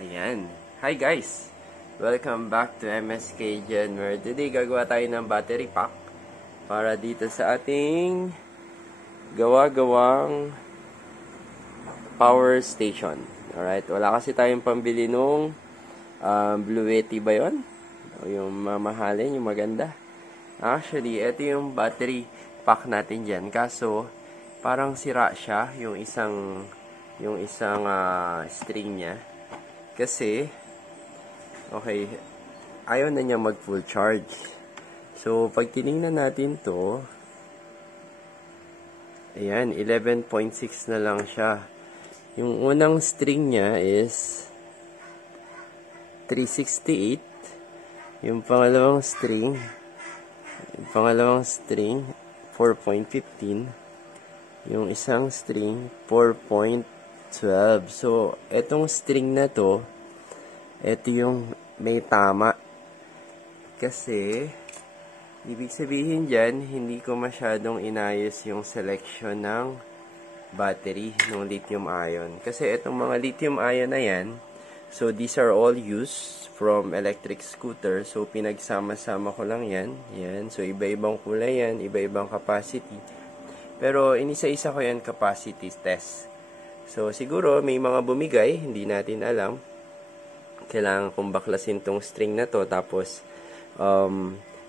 Ayan. Hi guys! Welcome back to MSK Gen, where today gagawa tayo ng battery pack para dito sa ating gawa-gawang power station. Alright, wala kasi tayong pambili nung Blue Yeti ba yun? O yung mamahalin, yung maganda. Actually, ito yung battery pack natin dyan. Kaso, parang sira siya, yung isang string niya. Kasi, okay, ayaw na niya mag full charge. So, pag tinignan natin to, ayan, 11.6 na lang siya. Yung unang string niya is 368. Yung pangalawang string 4.15. Yung isang string 4.12. So, etong string na to, ito yung may tama. Kasi, ibig sabihin dyan, hindi ko masyadong inayos yung selection ng battery ng lithium ion. Kasi itong mga lithium ion na yan, so these are all used from electric scooter. So, pinagsama-sama ko lang yan. Yan. So, iba-ibang kulay yan, iba-ibang capacity. Pero, inisa-isa ko yan capacity test. So, siguro, may mga bumigay, hindi natin alam. Kailangan kong baklasin tong string na to, tapos,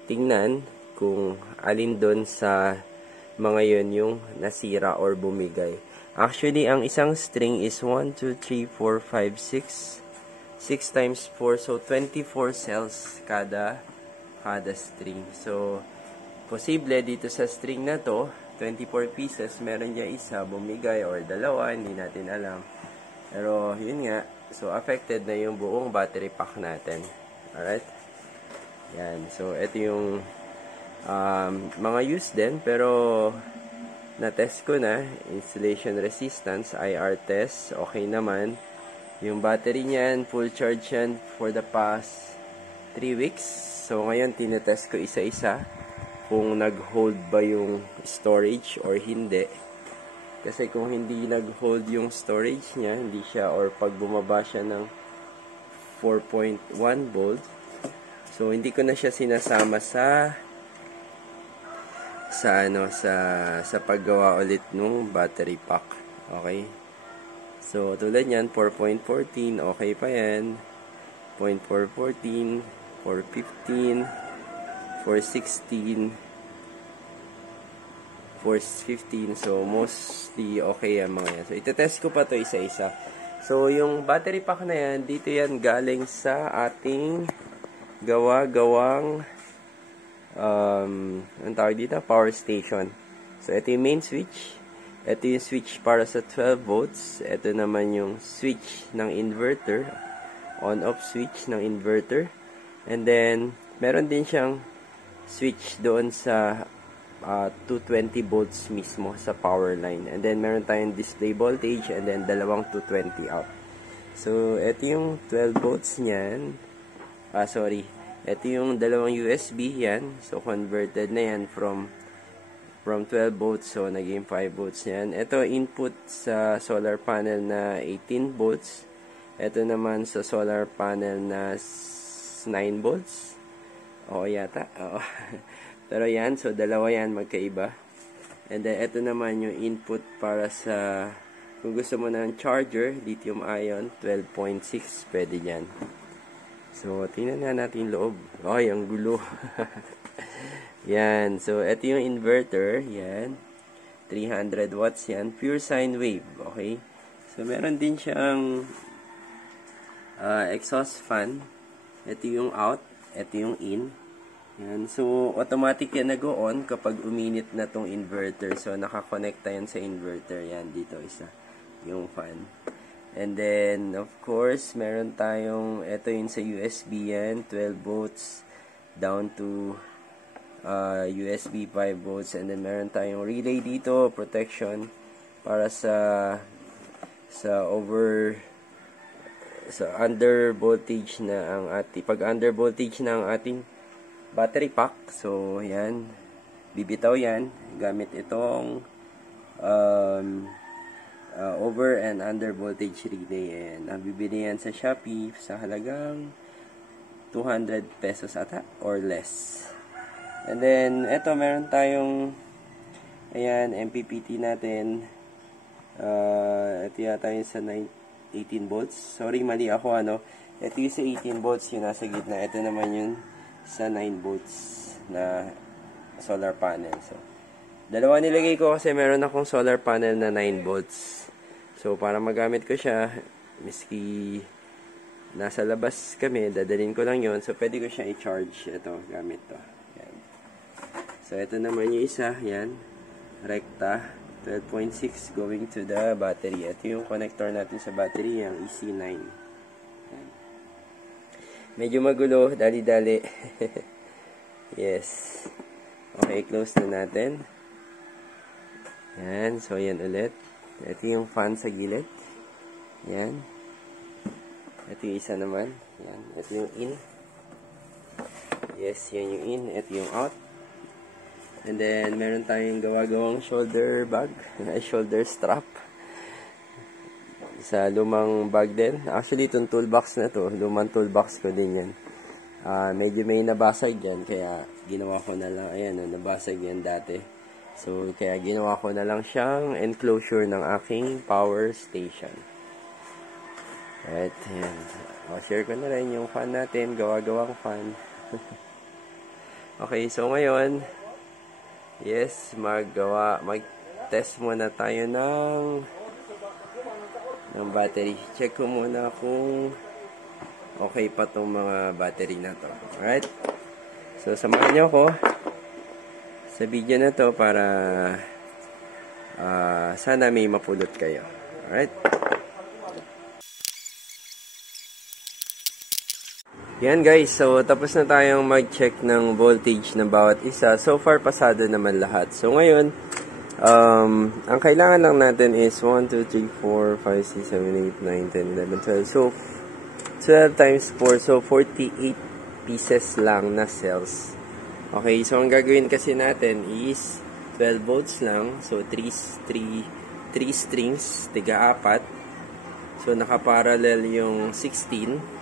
tingnan kung alin doon sa mga yun yung nasira or bumigay. Actually, ang isang string is 1, 2, 3, 4, 5, 6. 6 times 4, so 24 cells kada string. So, posible dito sa string na to, 24 pieces, meron niya isa, bumigay, or dalawa, hindi natin alam. Pero, yun nga, so, affected na yung buong battery pack natin. Alright? Yan. So, ito yung mga use din, pero na-test ko na. Installation resistance, IR test, okay naman. Yung battery niyan, full charge yan for the past 3 weeks. So, ngayon, tinetest ko isa-isa kung nag-hold ba yung storage or hindi. Kasi kung hindi nag-hold yung storage niya, hindi siya, or pag bumaba siya ng 4.1 volt, so hindi ko na siya sinasama sa paggawa ulit ng battery pack. Okay? So, tulad yan, 4.14, okay pa yan. 0.414, 415, 416, 415. So, mostly okay yan mga yan. So, itetest ko pa to isa-isa. So, yung battery pack na yan, dito yan galing sa ating gawa-gawang ang tawag dito? Power station. So, ito yung main switch. Ito yung switch para sa 12 volts. Ito naman yung switch ng inverter. On-off switch ng inverter. And then, meron din siyang switch doon sa 220 volts mismo sa power line. And then, meron tayong display voltage and then dalawang 220 out. So, ito yung 12 volts niyan. Ito yung dalawang USB yan. So, converted na yan from 12 volts. So, naging 5 volts yan. Ito, input sa solar panel na 18 volts. Ito naman sa solar panel na 9 volts. Oo, yata. Oo. Pero yan, so dalawa yan magkaiba. And then, ito naman yung input para sa, kung gusto mo ng charger, lithium ion, 12.6, pwede yan. So, tingnan na natin loob. Ay, ang gulo. Yan, so ito yung inverter, yan. 300 watts yan, pure sine wave, okay? So, meron din siyang exhaust fan. Ito yung out, ito yung in. Yan. So, automatic yan nag-on kapag uminit na tong inverter. So, nakakonekta yan sa inverter. Yan, dito isa. Yung fan. And then, of course, meron tayong, ito yun sa USB yan. 12 volts down to USB 5 volts. And then, meron tayong relay dito. Protection para sa under voltage na ang ating, pag under voltage na ang ating battery pack. So, yan. Bibitaw yan. Gamit itong over and under voltage relay, and nabibili yan sa Shopee sa halagang 200 pesos ata or less. And then eto, meron tayong ayan, MPPT natin. Ito yata yung sa 18 volts. Sorry, mali ako, ano. Ito yung sa 18 volts, yung nasa gitna. Ito naman yung sa 9 volts na solar panel. So, dalawa nilagay ko kasi meron akong solar panel na 9 volts. So, para magamit ko siya, miski nasa labas kami, dadalhin ko lang yon. So, pwede ko siya i-charge. Ito, gamit to. Yan. So, ito naman yung isa. Yan. Rekta. 12.6 going to the battery. Ito yung connector natin sa battery, yung EC9. Yan. Medyo magulo. Dali-dali. Yes. Okay, close na natin. Yan. So, yan ulit. Ito yung fan sa gilid. Yan. Ito yung isa naman. Yan. Ito yung in. Yes, yan yung in. Ito yung out. And then, meron tayong gawa-gawang shoulder bag. Shoulder strap. Sa lumang bag din. Actually, itong toolbox na to, lumang toolbox ko din yan. Medyo may nabasag yan. Kaya, ginawa ko na lang. Ayan, nabasag yan dati. So, kaya ginawa ko na lang siyang enclosure ng aking power station. Right, ayan. Share ko na rin yung fan natin. Gawa-gawang fan. Okay, so ngayon, yes, mag-test muna tayo ng battery. Check ko muna kung okay pa tong mga battery na to. Alright? So, samahan nyo ako sa video na to para sana may mapulot kayo. Alright? Yan guys, so tapos na tayong mag-check ng voltage ng bawat isa. So far, pasado naman lahat. So ngayon, ang kailangan lang natin is 1, 2, 3, 4, 5, 6, 7, 8, 9, 10, 11, 12. So, 12 times 4, so 48 pieces lang na cells. Okay, so ang gagawin kasi natin is 12 volts lang. So, 3 strings, tiga-4. So, nakaparallel yung 16.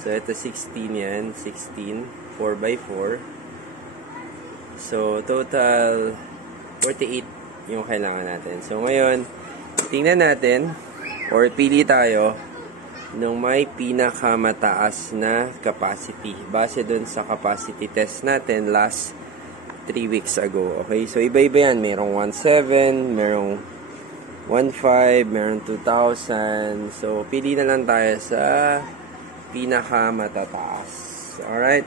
So, ito 16 yan. 16. 4x4. So, total 48 yung kailangan natin. So, ngayon, tingnan natin or pili tayo nung may pinakamataas na capacity. Base dun sa capacity test natin last 3 weeks ago. Okay? So, iba-iba yan. Merong 1.7, merong 1.5, merong 2,000. So, pili na lang tayo sa pinakamatataas. Alright?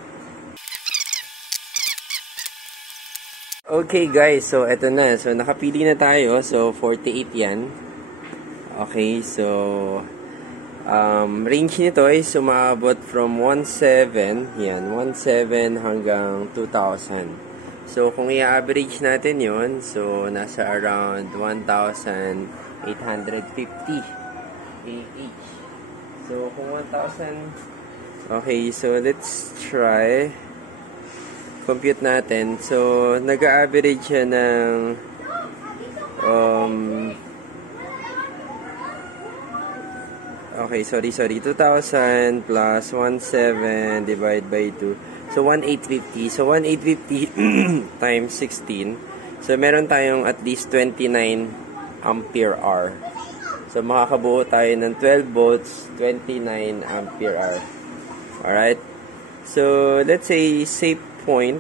Okay guys, so eto na. So, nakapili na tayo. So, 48 yan. Okay, so range nito ay sumabot from 1.7, yan, 1.7 hanggang 2,000. So, kung i-average natin yon, so, nasa around 1,850 AH. So, kung 1,000, okay, so let's try, compute natin. So, nag-average siya ng, okay, sorry, 2,000 plus 1,700 divided by 2. So, 1,850. So, 1,850 times 16. So, meron tayong at least 29 ampere hour. So, makakabuo tayo ng 12 volts, 29 ampere hour. Alright? So, let's say, safe point.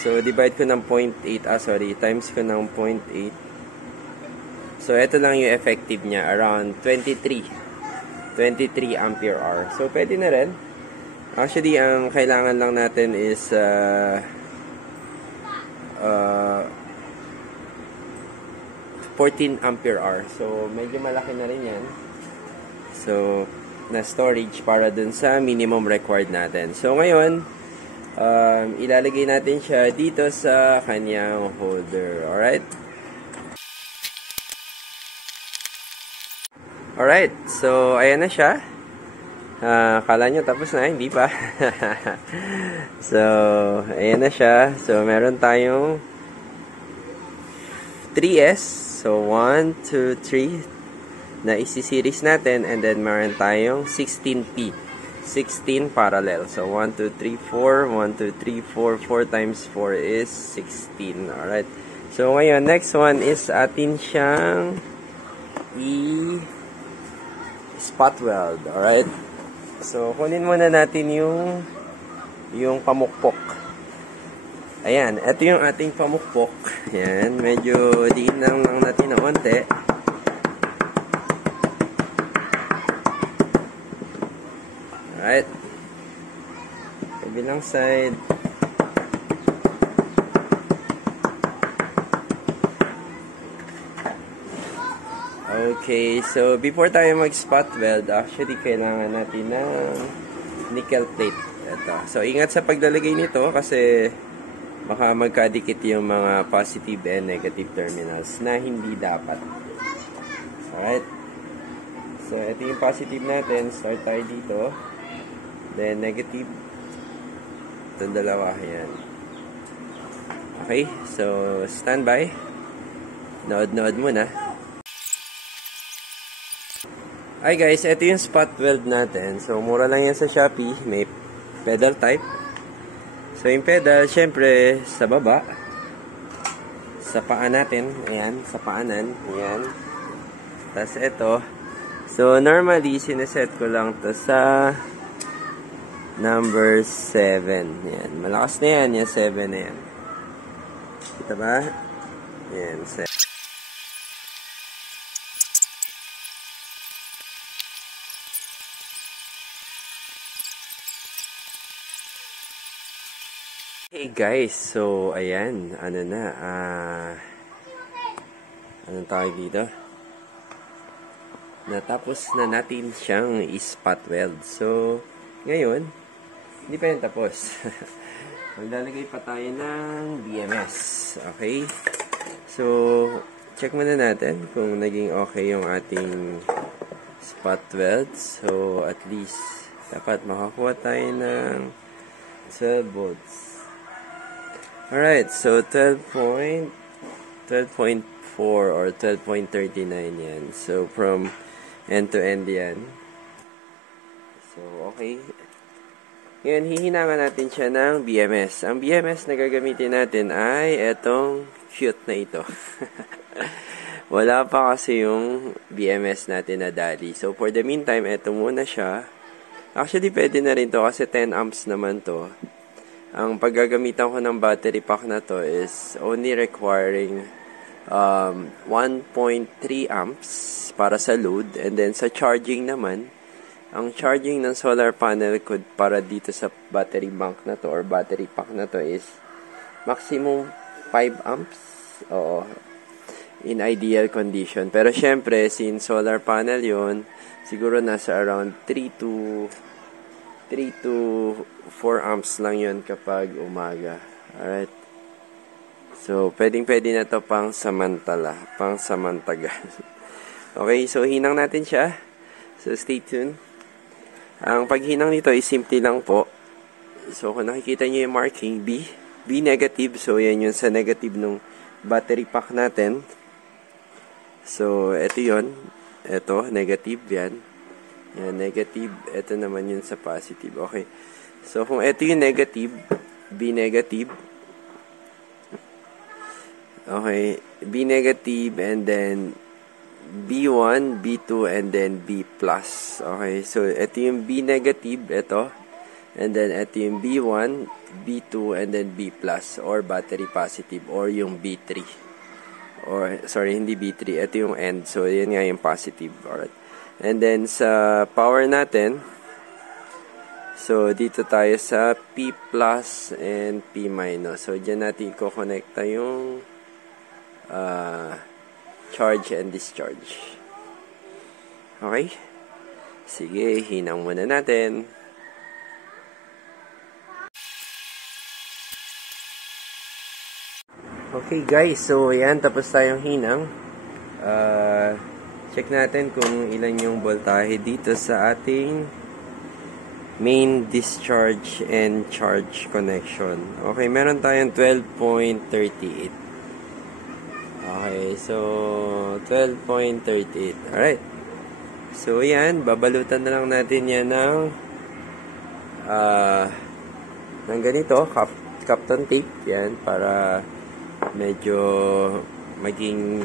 So, divide ko ng 0.8. Times ko ng 0.8. So, ito lang yung effective niya. Around 23 ampere hour. So, pwede na rin. Actually, ang kailangan lang natin is 14 ampere hour. So, medyo malaki na rin yan. So, na storage para dun sa minimum required natin. So, ngayon, ilalagay natin siya dito sa kanyang holder. Alright? Alright. So, ayan na siya. Akala nyo tapos na, hindi pa. So, ayan na siya. So, meron tayong 3S. So, 1, 2, 3. na isi-series natin, and then meron tayong 16P. 16 parallel. So, 1, 2, 3, 4. 1, 2, 3, 4. 4 times 4 is 16. Alright. So, ngayon, next one is atin siyang spot weld. Alright. So, kunin muna natin yung pamukpok. Ayan. Ito yung ating pamukpok. Ayan. Medyo diin lang natin na konti. Alright. Kabilang side. Okay, so before tayo mag-spot weld, actually kailangan natin ng nickel plate. Ito. So ingat sa paglalagay nito kasi baka magkadikit yung mga positive and negative terminals na hindi dapat. Alright. So ito yung positive natin. Start tayo dito. Then negative. Itong dalawa. Yan. Okay, so standby. Nood-nood muna. Hi guys, ito yung spot weld natin. So, mura lang yan sa Shopee. May pedal type. So, yung pedal, syempre, sa baba. Sa paa natin. Ayan, sa paanan. Ayan. Tapos, ito. So, normally, sineset ko lang to sa number 7. Ayan. Malakas na yan. Yung 7 na yan. Kita ba? Ayan, 7. Hey guys, so ayan, anong tawag dito? Natapos na natin siyang spot weld. So, ngayon, hindi pa yan tapos. Maglalagay pa tayo ng BMS. Okay? So, check muna natin kung naging okay yung ating spot weld. So, at least, dapat makakuha tayo ng 12 volts. Alright, so 12.4 or 12.39 yan. So, from end to end yan. So, okay. Ngayon, hihinangan natin siya ng BMS. Ang BMS na gagamitin natin ay etong cute na ito. Wala pa kasi yung BMS natin na dali. So, for the meantime, eto muna siya. Actually, pwede na rin to kasi 10 amps naman to. Ang paggagamitan ko ng battery pack na to is only requiring 1.3 amps para sa load. And then sa charging naman, ang charging ng solar panel ko para dito sa battery bank na to or battery pack na to is maximum 5 amps. Oo, in ideal condition. Pero syempre, since solar panel yun, siguro nasa around 3 to 4 amps lang yun kapag umaga. Alright. So, pwedeng-pwede na to pang samantaga. Okay, so hinang natin siya. So, stay tuned. Ang paghinang nito is simple lang po. So, kung nakikita nyo yung marking B negative. So, yan yun sa negative ng battery pack natin. So, ito yun. Ito, negative yan. Yan, negative. Ito naman yun sa positive. Okay. So, kung ito yung negative, B negative. Okay. B negative and then B1, B2, and then B plus. Okay. So, ito yung B negative. Ito. And then, ito yung B1, B2, and then B plus or battery positive or yung B3. Or, sorry, hindi B3. Ito yung end. So, yan nga yung positive. Alright. And then, sa power natin, so, dito tayo sa P plus and P minus. So, dyan natin i-connecta yung charge and discharge. Okay? Sige, hinang muna natin. Okay guys, so yan, tapos tayong hinang. Check natin kung ilan yung voltahe dito sa ating main discharge and charge connection. Okay, meron tayong 12.38. Okay, so 12.38. Alright. So, yan. Babalutan na lang natin yan ng ganito, Kapton tape. Yan, para medyo maging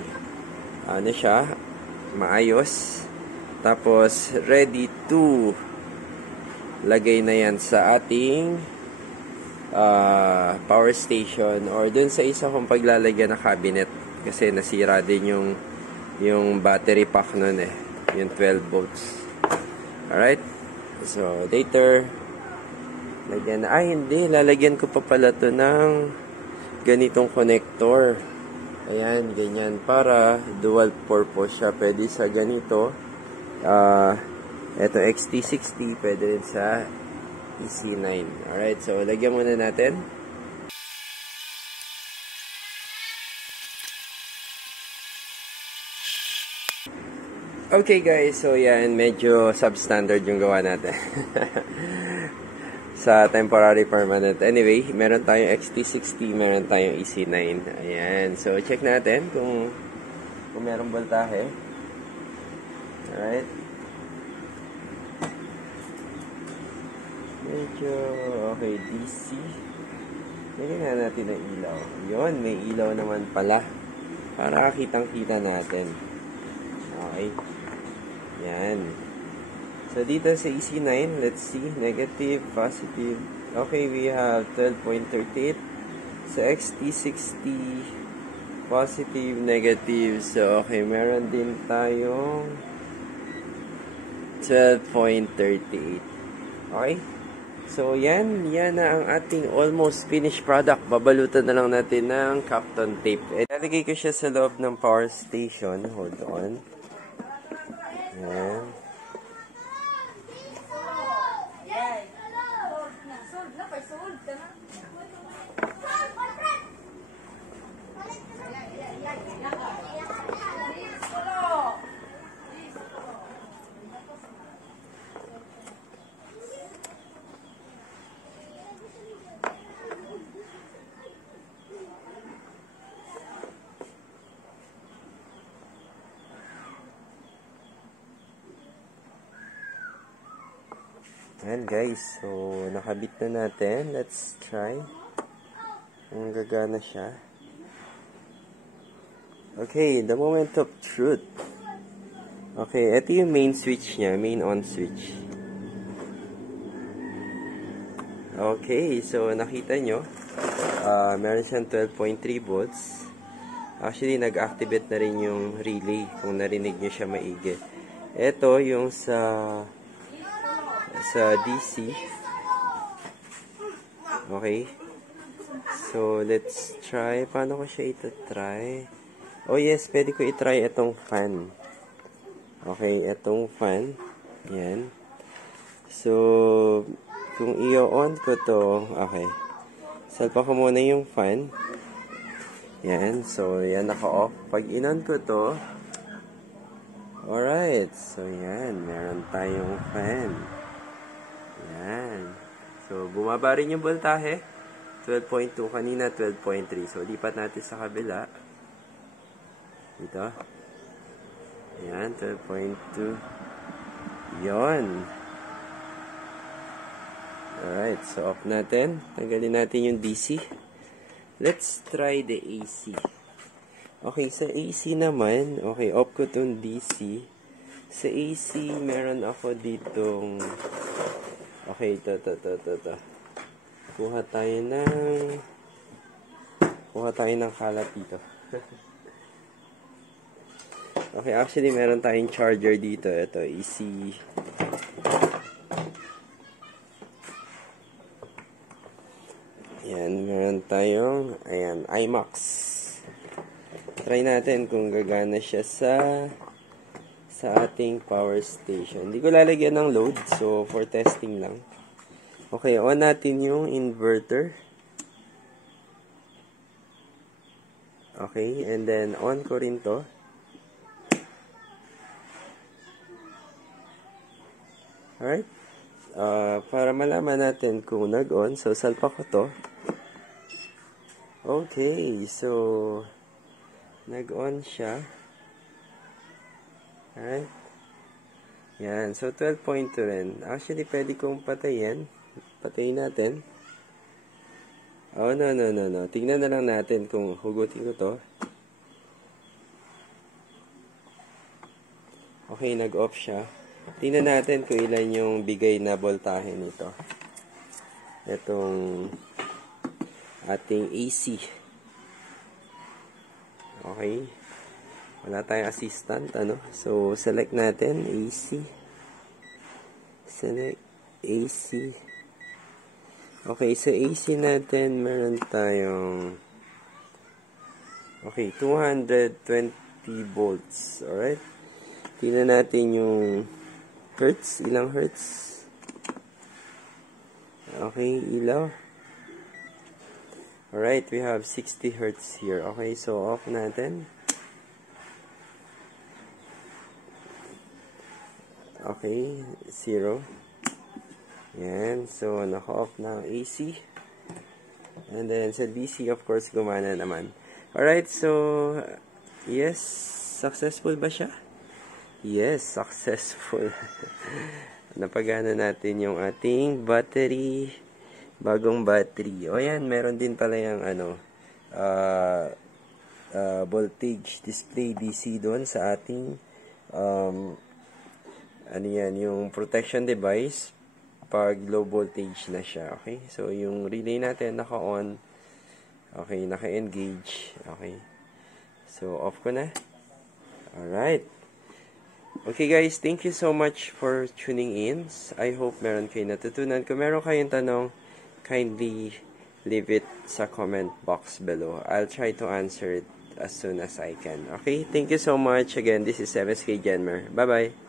ano siya, maayos. Tapos, ready to lagay na yan sa ating power station or dun sa isa kong paglalagyan na cabinet. Kasi nasira din yung battery pack nun eh. Yung 12 volts. Alright? So, later, lagyan na. Hindi. Lalagyan ko pa pala to ng ganitong connector. Ayan, ganyan. Para dual purpose siya. Pwede sa ganito. Ito XT60. Pwede rin sa EC9. Alright, so lagyan muna natin. Okay guys, so yan, medyo substandard yung gawa natin. Sa temporary permanent. Anyway, meron tayong XT60, meron tayong EC9. Ayan, so check natin kung meron voltahe. Alright. Medyo, okay, DC. Lagyan na natin ng ilaw. Yun, may ilaw naman pala. Para kitang-kita natin. Okay. Yan. So, dito sa EC9, let's see. Negative, positive. Okay, we have 12.38. Sa XT60, positive, negative. So, okay, meron din tayong 12.38. Okay? So, yan na ang ating almost finished product. Babalutan na lang natin ng Kapton tape. Ilalagay ko siya sa loob ng power station. Hold on. Yan. Ayan guys, so nakabit na natin. Let's try. Kung gagana siya. Okay, the moment of truth. Okay, ito yung main switch niya, main on switch. Okay, so nakita nyo, meron siyang 12.3 volts. Actually, nag-activate na rin yung relay kung narinig nyo siya maigi. Ito yung sa DC. Okay. So, let's try. Paano ko siya ito-try? Oh, yes. Pwede ko i-try itong fan. Okay. Itong fan. Yan. So, kung i-on ko to, okay. Salpa ko muna yung fan. Yan. So, yan. Naka-off. Pag in-on ko to, alright. So, yan. Meron tayong fan. Yan. So, bumaba rin yung voltahe. 12.2. Kanina, 12.3. So, lipat natin sa kabila. Dito. Yan, 12.2. Yon. Alright. So, off natin. Tanggalin natin yung DC. Let's try the AC. Okay, sa AC naman, okay, off ko itong DC. Sa AC, meron ako ditong okay, ito. Kuha tayo ng kalat dito. Okay, actually, meron tayong charger dito. Ito, AC. Yan, meron tayong, ayan, IMAX. Try natin kung gagana siya sa ating power station. Hindi ko lalagyan ng load, so for testing lang. Okay, on natin yung inverter. Okay, and then on ko rin to. Alright. Para malaman natin kung nag-on, so salpa ko to. Okay, so nag-on siya. Alright. Yan. So, 12.2 rin. Actually, pwede kong patayin. Patayin natin. Oh, no. Tingnan na lang natin kung hugutin ko to. Okay, nag-off siya. Tingnan natin kung ilan yung bigay na voltahe nito. Itong ating AC. Okay. Wala tayong assistant, ano? So, select natin AC. Select AC. Okay, so AC natin, meron tayong okay, 220 volts. Alright? Tingnan natin yung hertz. Ilang hertz? Okay, ilaw. Alright, we have 60 hertz here. Okay, so off natin. Okay, 0. Yan, so naka-off na ang AC. And then sa DC, of course, gumana naman. Alright, so yes, successful ba siya? Yes, successful. Napagana natin yung ating battery, bagong battery. O yan, meron din pala yung voltage display DC doon sa ating yung protection device pag low voltage na siya. Okay, so yung relay natin naka-on. Okay, naka-engage. Okay, so off ko na. Alright. Okay guys, thank you so much for tuning in. I hope meron kayo natutunan. Kung meron kayong tanong, kindly leave it sa comment box below. I'll try to answer it as soon as I can. Okay, thank you so much. Again, this is MSK Genmer. Bye-bye.